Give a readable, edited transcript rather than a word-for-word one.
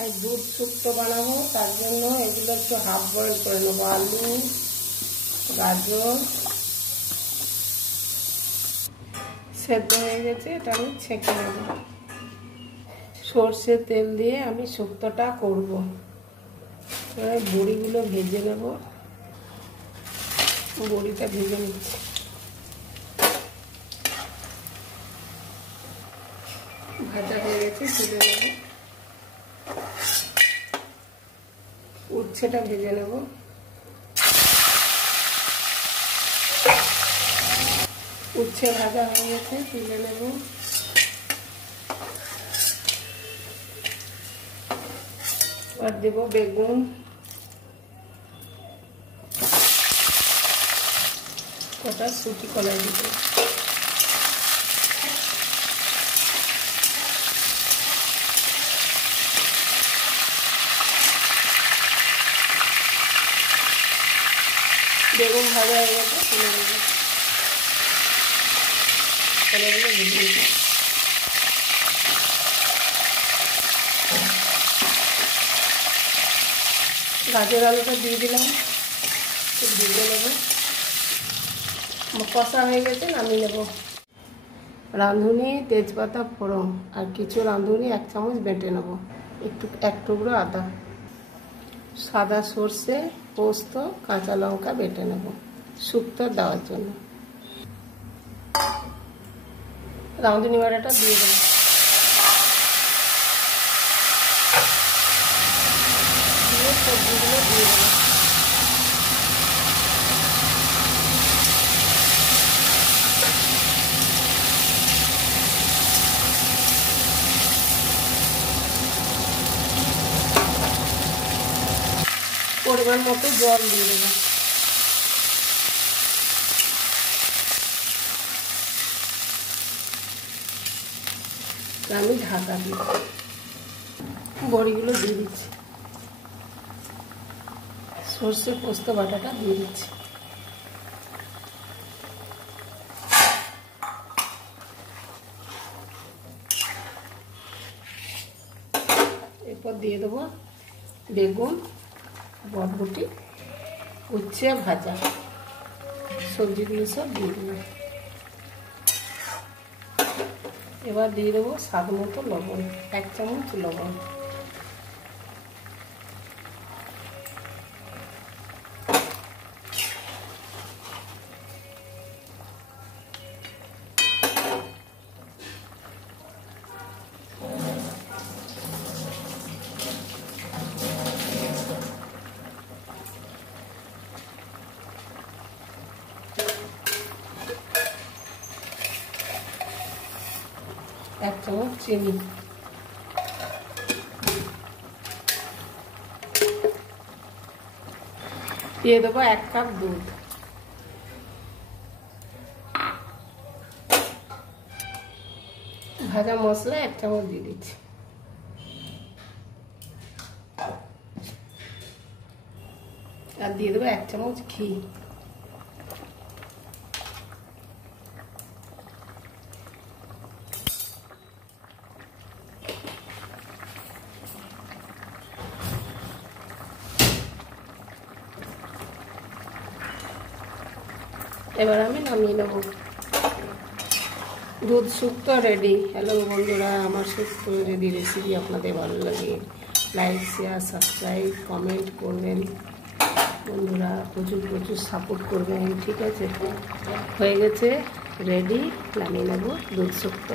আর দুধ শুক্তো বানাবো, তার জন্য এগুলো একটু হাফ বয়েল করে নেবো। আলু, গাজর সেদ্ধ হয়ে গেছে, এটা আমি ছেঁকে নেব। সর্ষের তেল দিয়ে আমি শুক্তোটা করব। বড়িগুলো ভেজে নেব, বড়িটা ভেজে নিচ্ছি। ভাজা হয়ে গেছে, তুলে নেব। উচ্ছেটা ভেজে নেব। উচ্ছে ভাজা হয়ে গেছে, তুলে নেব। আর দেব বেগুন, কটা সুটি কলাই দিব। বেগুন ভাজা হয়ে গেছে, তুলে নেব। কলাইগুলো ভেজে নেব। গাজর আলুটা দিয়ে দিলাম, ভেজে নেব। কষা হয়ে গেছে, নামিয়ে নেব। রাঁধুনি, তেজপাতা, ফোড়ন আর কিছু রাঁধুনি 1 চামচ বেটে নেব। এক টুকরো আদা, সাদা সর্ষে, পোস্ত, কাঁচা লঙ্কা বেটে নেব শুক্তো দেওয়ার জন্য। রাঁধুনি বাটাটা দিয়ে দেবো। দিয়ে সবজিগুলো দিয়ে দেবো। পরিমাণ মতো জল দিয়ে দেবো। আমি ঢাকা দিই। বড়িগুলো দিয়ে দিচ্ছি, সর্ষে পোস্ত বাটাটা দিয়ে দিচ্ছি। এরপর দিয়ে দেবো বেগুন, বরবটি, উচ্ছে ভাজা, সবজিগুলো সব দিয়ে দেবো। এবার দিয়ে দেবো স্বাদ মতো লবণ, 1 চামচ লবণ। এক চামচ চিনি, দিয়ে দেবো 1 কাপ দুধ। ভাজা মশলা 1 চামচ দিয়ে দিচ্ছি। আর দিয়ে দেবো 1 চামচ ঘি। এবার আমি নামিয়ে নেব। দুধ শুক্তো রেডি। হ্যালো বন্ধুরা, আমার শুক্তো রেডি রেসিপি আপনাদের ভালো লাগে লাইক, শেয়ার, সাবস্ক্রাইব, কমেন্ট করবেন বন্ধুরা। প্রচুর প্রচুর সাপোর্ট করবেন, ঠিক আছে? হয়ে গেছে, রেডি। নামিয়ে নেব দুধ শুক্তো।